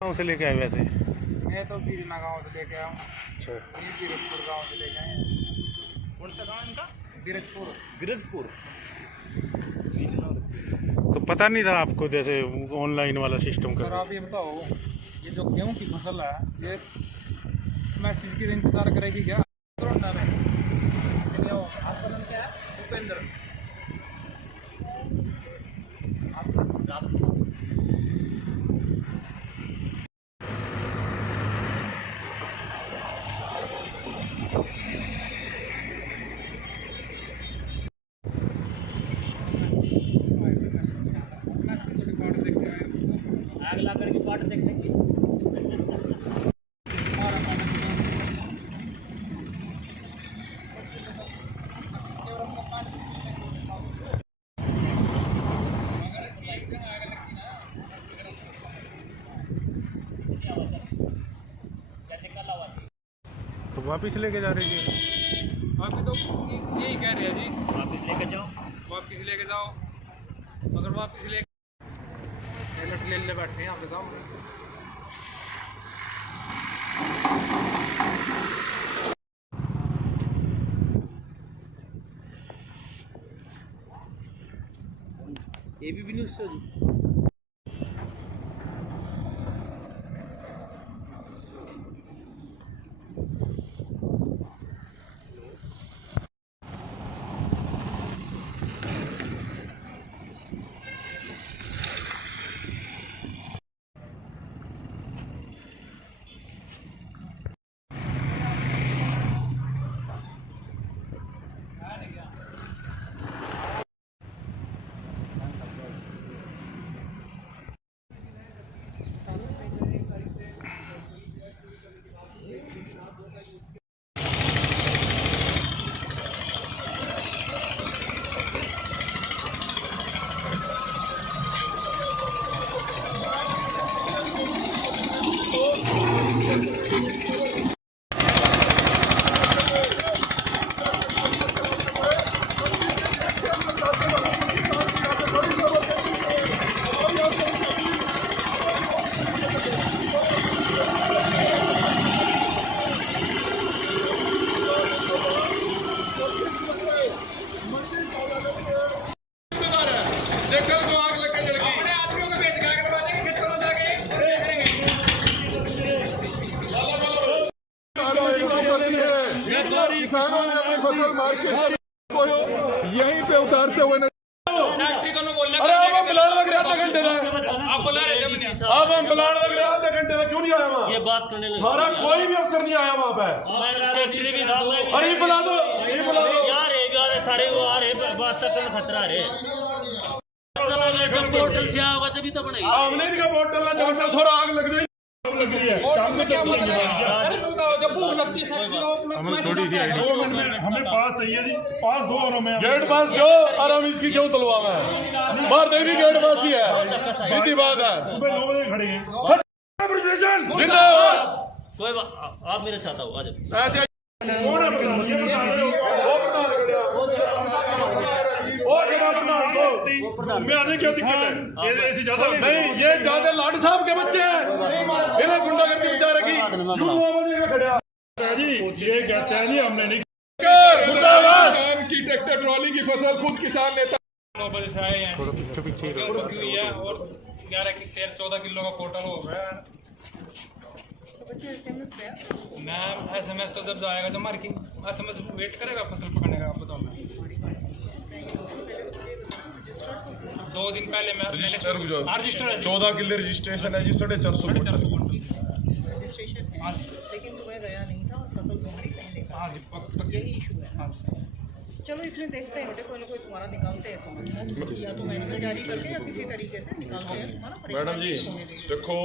गाँव से लेके आए वैसे? मैं तो बीजना गाँव से लेके आया हूँ। अच्छा, ये बीरजपुर गाँव से लेके आए हैं। कौन सा गाँव इनका? बीरजपुर। बिरजपुर। तो पता नहीं था आपको जैसे ऑनलाइन वाला सिस्टम सर कर? आप ये बताओ, ये जो गेहूँ की फसल है ये मैसेज की इंतजार करेगी क्या? कोरोना में आपका नाम क्या है? भूपेंद्र। आग ला करके पाट देखने की। तो वापिस लेके जा रही है? अभी तो यही कह रहे हैं जी, वापिस लेके जाओ। वापिस लेके जाओ। अगर वापिस ले ले बैठे हैं आपके सामने। एबीपी न्यूज़ से जी। किसानों ने अपनी फसल मार के यहीं पे उतारते हुए अरे अब हम बुलाने लग रहे आधे घंटे में, अब हम बुलाने लग रहे आधे घंटे में, क्यों नहीं आया वहाँ? ये बात करने लगे। हमारा कोई भी अफसर नहीं आया वहाँ पे। अरे ये बुला दो, ये बुला दो यार। एक सारे वो आ रहे बात का खतरा है। जब पोर्टल से आवाज भी तो बनाई हमने भी कहा बोतल ना जब तक थोड़ा आग लग रही है। हमें थोड़ी सी हमें पास चाहिए जी, पास दो और हमें गेट पास दो और हम इसकी क्यों तलवावे हैं? बाहर तो भी गेट पास ही है, सीधी बात है। सुबह 9 बजे खड़े हैं। जिंदाबाद। कोई बात, आप मेरे साथ आओ। आज ऐसे कौन है प्रधान? ये बता रहे हो। मैं आने क्या दिक्कत है? ऐसी ज्यादा नहीं, ये ज्यादा लाड साहब के बच्चे हैं, इन्हें गुंडागर्दी बचा रखी। क्यों खड़ा जी, ये कहते हैं जी हमने नहीं। किसान की ट्रैक्टर ट्रॉली की फसल खुद किसान लेता। 9 बजे से आए हैं। थोड़ा पीछे पीछे ही रहो। रुकी हुई है और 11-14 किलो का टोटल हो गया है। मैम SMS तो जब जाएगा जब मार्किंग SMS वेट करेगा फसल पकड़ने का। आप बताओ मैम, 2 दिन पहले मैं रजिस्टर रजिस्टर है 14 किले रजिस्ट्रेशन है जी, 450 रजिस्ट्रेशन है, लेकिन तुम्हें गया नहीं था और फसल तुम्हारी कहीं नहीं। हाँ जी, यही इशू है। चलो इसमें देखते हैं बेटे, कोई ना कोई तुम्हारा निकालते हैं समझ, या तो मैनुअल जारी करके या किसी तरीके से निकालते हैं तुम्हारा। मैडम जी देखो,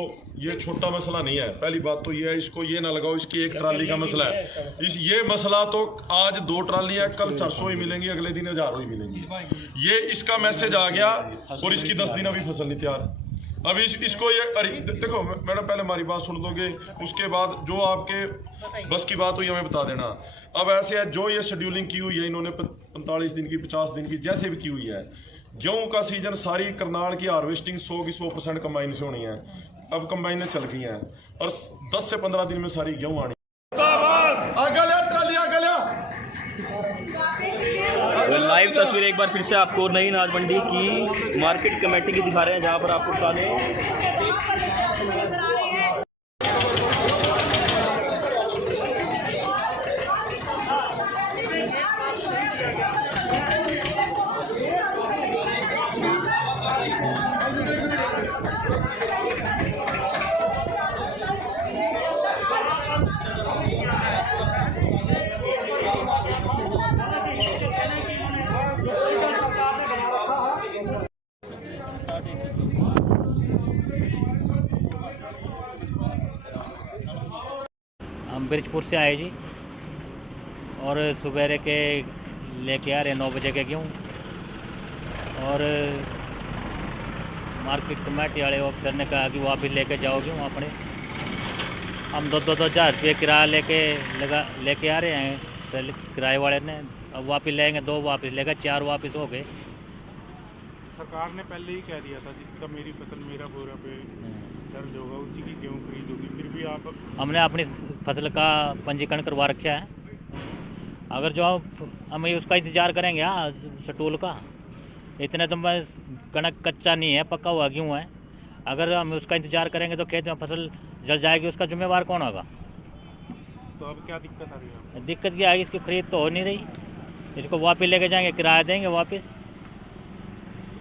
ये छोटा मसला नहीं है। पहली बात तो ये है, इसको ये ना लगाओ इसकी एक ट्राली का मसला है। ये मसला तो आज 2 ट्राली है, कल 400 ही मिलेंगी, अगले दिन 1000 ही मिलेंगी। ये इसका मैसेज आ गया और इसकी 10 दिन अभी फसल नहीं तैयार। अब इसको ये देखो मैडम, पहले हमारी बात सुन दोगे, उसके बाद जो आपके बस की बात हुई हमें बता देना। अब ऐसे है, जो ये शेड्यूलिंग की हुई है इन्होंने 45 दिन की, 50 दिन की, जैसे भी की हुई है, गेहूं का सीजन सारी करनाल की हार्वेस्टिंग 100 की 100% कंबाइन से होनी है। अब कंबाइनें चल गई हैं और 10 से 15 दिन में सारी गेहूं आनी। आगे ले ट्राली, आगे ले। लाइव तस्वीर एक बार फिर से आपको नई अनाज मंडी की मार्केट कमेटी की दिखा रहे हैं, जहां पर आपको सारे हम ब्रिजपुर से आए जी, और सुबह के लेके आ रहे 9 बजे के गेहूँ, और मार्केट कमेटी वाले ऑफिसर ने कहा कि वो आप ही लेके जाओगे वहाँ अपने। हम 2,000 रुपये किराया लेके आ रहे हैं पहले किराए वाले ने। अब वापिस लेंगे 2 वापस लेगा, 4 वापस हो गए। सरकार ने पहले ही कह दिया था जिसका मेरी फसल मेरा बोरा पे दर्ज होगा उसी की गेहूँ खरीद होगी, फिर भी आप। हमने अपनी फसल का पंजीकरण करवा रखा है। अगर जो हम उसका इंतज़ार करेंगे स्टूल का, इतने तो मैं कणक कच्चा नहीं है, पक्का हुआ गेहूँ है। अगर हम उसका इंतज़ार करेंगे तो खेत में फसल जल जाएगी, उसका जिम्मेवार कौन होगा? तो अब क्या दिक्कत आ रही है? दिक्कत क्या आएगी, इसकी खरीद तो हो नहीं रही। इसको वापस लेके जाएंगे, किराया देंगे वापस।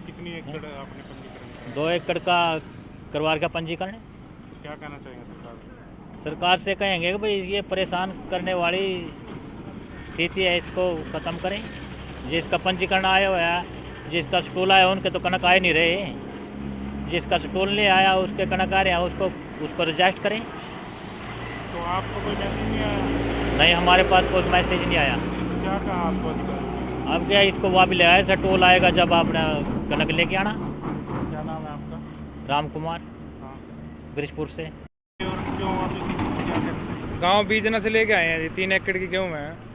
कितनी एकड़ आपने पंजीकरण? 2 एकड़ का करवा का पंजीकरण है। क्या कहना चाहेंगे सरकार से? सरकार से कहेंगे कि भाई ये परेशान करने वाली स्थिति है, इसको ख़त्म करें। जिसका पंजीकरण आया हुआ है, जिसका स्टूल आया उनके तो कणक आए नहीं रहे, जिसका स्टूल नहीं आया उसके कणक आ रहे हैं, उसको रिजेक्ट करें। तो आपको कोई मैसेज नहीं आया? नहीं, हमारे पास कोई मैसेज नहीं आया। क्या कहा आपको अधिकारी? अब क्या, इसको वापस ले आया, स्टूल आएगा जब आपने कणक लेके आना। क्या नाम है आपका? राम कुमार, कहाँ से? ब्रिजपुर से। और जो आप क्या कहते हैं? गांव बीजना से लेके आए हैं जी, 3 एकड़ की गेहूँ है।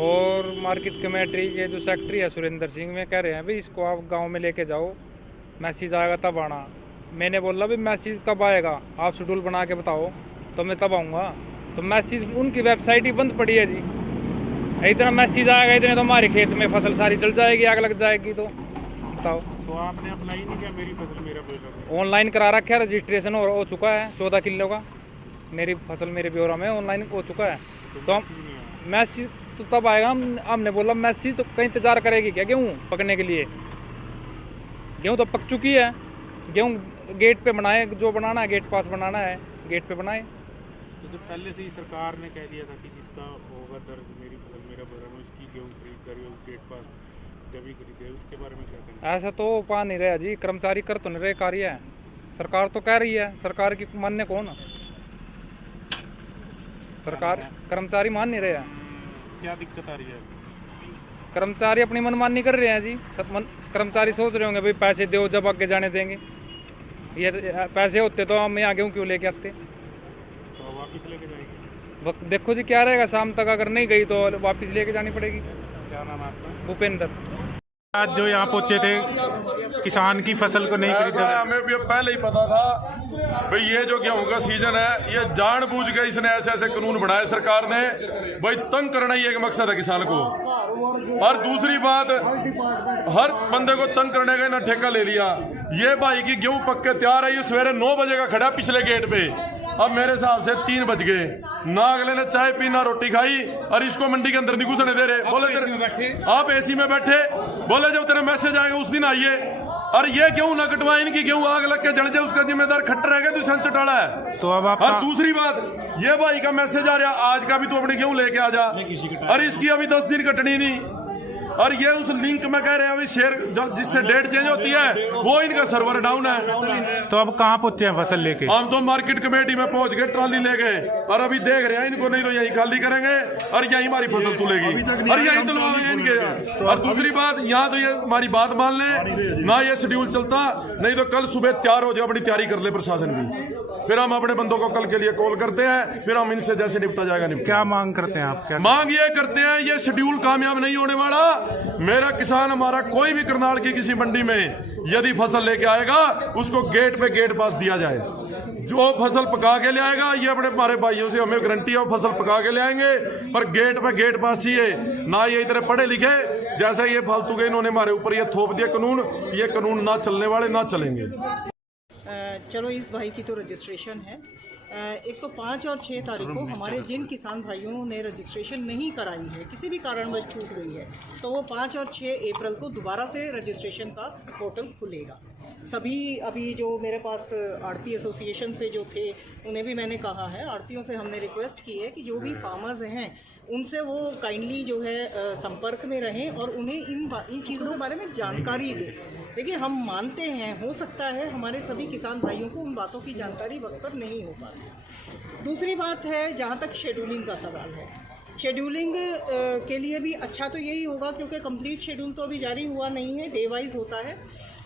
और मार्केट कमेटी के जो सेक्रेटरी है सुरेंद्र सिंह, में कह रहे हैं भाई इसको आप गांव में लेके जाओ, मैसेज आएगा तब आना। मैंने बोला भाई मैसेज कब आएगा, आप शेड्यूल बना के बताओ तो मैं तब आऊँगा। तो मैसेज उनकी वेबसाइट ही बंद पड़ी है जी। इतना मैसेज आएगा इतने तो हमारे खेत में फसल सारी जल जाएगी, आग लग जाएगी। तो बताओ। तो आपने अप्लाई नहीं किया मेरी फसल मेरा बोरा? ऑनलाइन करा रखा है, रजिस्ट्रेशन हो चुका है 14 किलो का। मेरी फसल मेरे ब्यौरा में ऑनलाइन हो चुका है। तो हम मैसेज तो तब आएगा। हमने बोला मैसेज तो कहीं इंतज़ार करेगी क्या गेहूँ पकने के लिए? गेहूँ तो पक चुकी है। गेहूँ गेट पे बनाए, जो बनाना है गेट पास बनाना है, गेट पे बनाए। तो जब पहले से ही सरकार ने कह दिया था कि जिसका होगा दर्ज मेरी फसल मेरा बोरा में उसकी गेहूँ खरीद कर गेट पास जब ही खरीदे, उसके बारे में क्या कहना? ऐसा तो पा नहीं रहा जी, कर्मचारी कर तो नहीं रहे कार्य है। सरकार तो कह रही है, सरकार की मानने कौन? सरकार कर्मचारी मान नहीं रहे हैं। क्या दिक्कत आ रही है? कर्मचारी अपनी मनमानी कर रहे हैं जी। कर्मचारी सोच रहे होंगे भाई पैसे दो जब आगे जाने देंगे। ये पैसे होते तो हम यहाँ गेहूँ क्यों लेके आते? तो वापस लेके जाएगी? वक्त देखो जी क्या रहेगा, शाम तक अगर नहीं गई तो वापस लेके जानी पड़ेगी। क्या नाम है आपका? भूपेंद्र। आज जो यहाँ पहुँचे थे किसान की फसल को नहीं खरीदा, हमें भी पहले ही पता था भाई ये जो गेहूं का सीजन है, ये जानबूझ के इसने ऐसे ऐसे कानून बनाए सरकार ने, भाई तंग करना ही एक मकसद है किसान को। और दूसरी बात, हर बंदे को तंग करने का इन्होंने ठेका ले लिया। ये भाई की गेहूं पक के तैयार है, ये सवेरे 9 बजे का खड़ा पिछले गेट पे। अब मेरे हिसाब से 3 बज गए ना, अगले ने चाय पी ना रोटी खाई, और इसको मंडी के अंदर नहीं घुसने दे रहे। बोले आप एसी में बैठे, बोले जब तेरा मैसेज आएगा उस दिन आइए। और ये गेहूं ना कटवाए, इनकी गेहूं आग लग के जल जाए, उसका जिम्मेदार खट्टर रहेगा तो संचटाला है। तो अब आप। और दूसरी बात, ये भाई का मैसेज आ रहा, आज का भी तो अपनी गेहूं लेके आ जा, और इसकी अभी 10 दिन कटनी नहीं। और ये उस लिंक में कह रहे हैं अभी शेयर जिससे डेट चेंज होती है वो इनका सर्वर डाउन है। तो अब कहाँ पहुंचे हैं फसल लेके? हम तो मार्केट कमेटी में पहुंच गए, ट्रॉली ले गए, और अभी देख रहे हैं इनको, नहीं तो यही खाली करेंगे और यही हमारी फसल तुलेगी और यही तुलवाएंगे इनके। और दूसरी बात, यहाँ तो ये हमारी बात मान ले ना, ये शेड्यूल चलता, नहीं तो कल सुबह तैयार हो जाओ, अपनी तैयारी कर ले प्रशासन भी, फिर हम अपने बंदों को कल के लिए कॉल करते हैं, फिर हम इनसे जैसे निपटा जाएगा निपटा। क्या मांग करते हैं आप? क्या मांग ये करते हैं, ये शेड्यूल कामयाब नहीं होने वाला, मेरा किसान हमारा कोई भी करनाल की किसी मंडी में यदि फसल लेके आएगा उसको गेट पे गेट पास दिया जाए। जो फसल पका के ले आएगा, ये अपने हमारे भाइयों से हमें गारंटी है, फसल पका के ले आएंगे, पर गेट पे गेट पास चाहिए ना। ये इतने पढ़े लिखे जैसे ये फालतू के इन्होंने हमारे ऊपर ये थोप दिया कानून, ये कानून ना चलने वाले ना चलेंगे। चलो इस भाई की तो रजिस्ट्रेशन है। एक तो 5 और 6 तारीख को हमारे जिन किसान भाइयों ने रजिस्ट्रेशन नहीं कराई है, किसी भी कारणवश छूट गई है, तो वो 5 और 6 अप्रैल को दोबारा से रजिस्ट्रेशन का पोर्टल खुलेगा। सभी अभी जो मेरे पास आड़ती एसोसिएशन से जो थे उन्हें भी मैंने कहा है, आड़तियों से हमने रिक्वेस्ट की है कि जो भी फार्मर्स हैं उनसे वो काइंडली जो है संपर्क में रहें और उन्हें इन चीज़ों के बारे में जानकारी दें। देखिए, हम मानते हैं हो सकता है हमारे सभी किसान भाइयों को उन बातों की जानकारी वक्त पर नहीं हो पाती। दूसरी बात है, जहाँ तक शेड्यूलिंग का सवाल है, शेड्यूलिंग के लिए भी अच्छा तो यही होगा, क्योंकि कंप्लीट शेड्यूल तो अभी जारी हुआ नहीं है, डे वाइज होता है।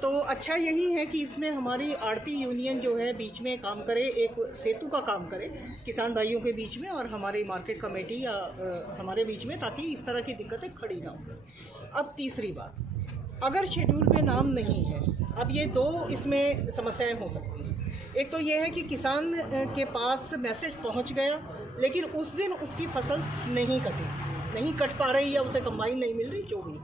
तो अच्छा यही है कि इसमें हमारी आड़ती यूनियन जो है बीच में काम करे, एक सेतु का काम करे किसान भाइयों के बीच में और हमारी मार्केट कमेटी या हमारे बीच में, ताकि इस तरह की दिक्कतें खड़ी ना हो। अब तीसरी बात, अगर शेड्यूल पे नाम नहीं है, अब ये 2 इसमें समस्याएं हो सकती हैं। एक तो ये है कि किसान के पास मैसेज पहुंच गया लेकिन उस दिन उसकी फसल नहीं कट पा रही या उसे कंबाइन नहीं मिल रही, जो भी,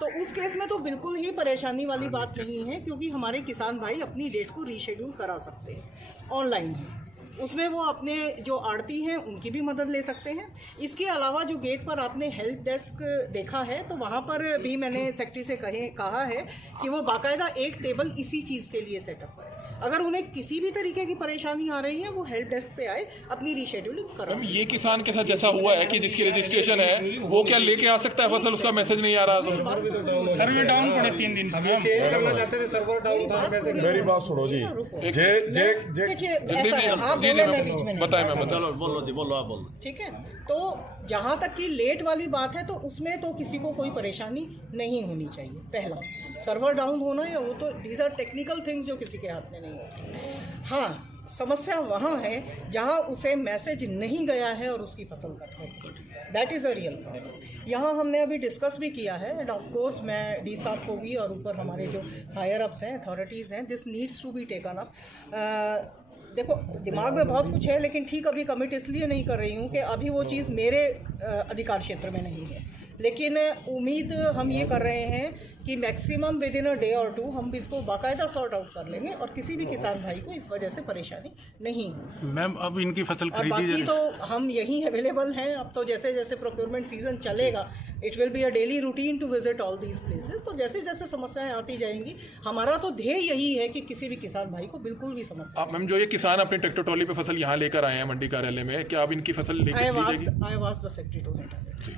तो उस केस में तो बिल्कुल ही परेशानी वाली बात नहीं है, क्योंकि हमारे किसान भाई अपनी डेट को रीशेड्यूल करा सकते हैं ऑनलाइन ही। उसमें वो अपने जो आड़ती हैं उनकी भी मदद ले सकते हैं। इसके अलावा जो गेट पर आपने हेल्प डेस्क देखा है, तो वहाँ पर भी मैंने सेक्रेटरी से कहा है कि वो बाकायदा एक टेबल इसी चीज़ के लिए सेटअप करें। अगर उन्हें किसी भी तरीके की परेशानी आ रही है, वो हेल्प डेस्क पे आए, अपनी रीशेड्यूलिंग करें। ये किसान के साथ जैसा हुआ है कि जिसकी रजिस्ट्रेशन है वो क्या लेके आ सकता है फसल, उसका मैसेज नहीं आ रहा, तो सर्वे डाउन पड़े 3 दिन से करना चाहते थे, सर्वर डाउन था। मेरी बात सुनो जी, बोलो आप बोलो। ठीक है, तो जहाँ तक कि लेट वाली बात है, तो उसमें तो किसी को कोई परेशानी नहीं होनी चाहिए। पहला, सर्वर डाउन होना या वो तो डीज आर टेक्निकल थिंग्स जो किसी के हाथ में नहीं होती। हाँ, समस्या वहाँ है जहाँ उसे मैसेज नहीं गया है और उसकी फसल कट गई, that is a real problem. यहाँ हमने अभी डिस्कस भी किया है, एंड ऑफ कोर्स मैं डी साहब को भी और ऊपर हमारे जो हायर अप्स हैं, अथॉरिटीज़ हैं, this needs to be taken up. देखो, दिमाग में बहुत कुछ है, लेकिन ठीक अभी कमिट इसलिए नहीं कर रही हूँ कि अभी वो चीज़ मेरे अधिकार क्षेत्र में नहीं है, लेकिन उम्मीद हम ये कर रहे हैं कि maximum with in a day और 2 हम इसको बाकायदा सॉर्ट आउट कर लेंगे और किसी भी किसान भाई को इस वजह से परेशानी नहीं हो। मैम, अब इनकी फसल और बाकी तो हम यहीं अवेलेबल हैं। अब तो जैसे जैसे प्रोक्योरमेंट सीजन चलेगा, it will be a daily routine to visit all these places. तो जैसे जैसे समस्याएं आती जाएंगी, हमारा तो ध्येय यही है कि किसी भी किसान भाई को बिल्कुल भी समस्या। आप मैम, जो ये किसान अपने ट्रैक्टर ट्रॉली पे फसल यहाँ लेकर आए हैं मंडी कार्यालय में, क्या आप इनकी फसल लेकर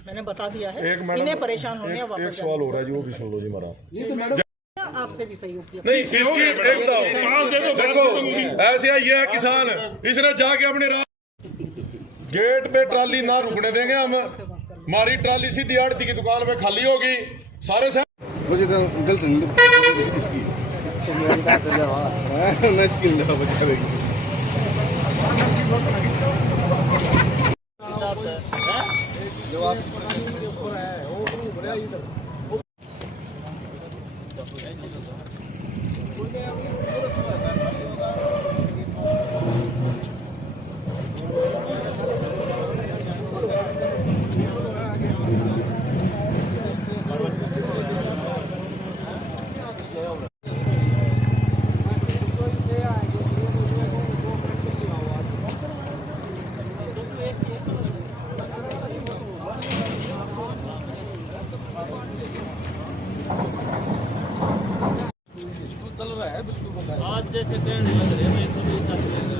मैंने बता दिया है, इन्हें परेशान होने। एक सवाल हो रहा है जी, वो भी सुन लो जी महाराज। आपसे भी सहयोग किया नहीं, इसकी एक देखो, ऐसे ये है किसान, इसने जाके अपने गेट पे ट्राली ना रुकने देंगे हम। हमारी ट्राली सीधी आड़ती की दुकान पे खाली होगी, सारे से मुझे गलत इसकी जो आप आज जैसे ट्रेंड लग रहे हैं 120